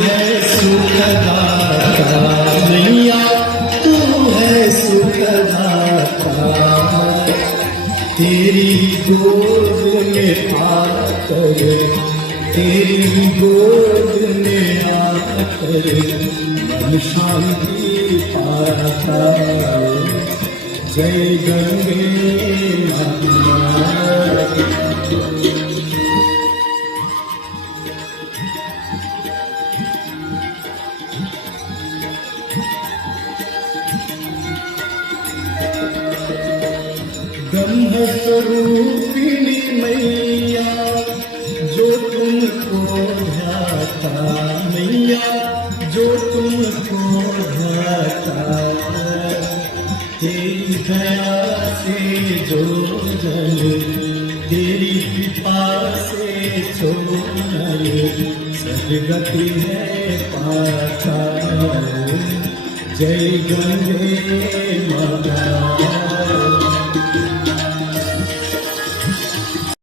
है सुखदाता मैया, तू है सुखदाता। तेरी गोद में आकर, तेरी गोद में आकर मन शांति पाता। जय गंगे माता। ब्रह्म स्वरूपिणी मैया, जो तुमको ध्याता मैया, जो तुमको ध्याता। तेरी दया से जो जन, तेरी कृपा से जो नर, सदगति है पाता। जय गंगे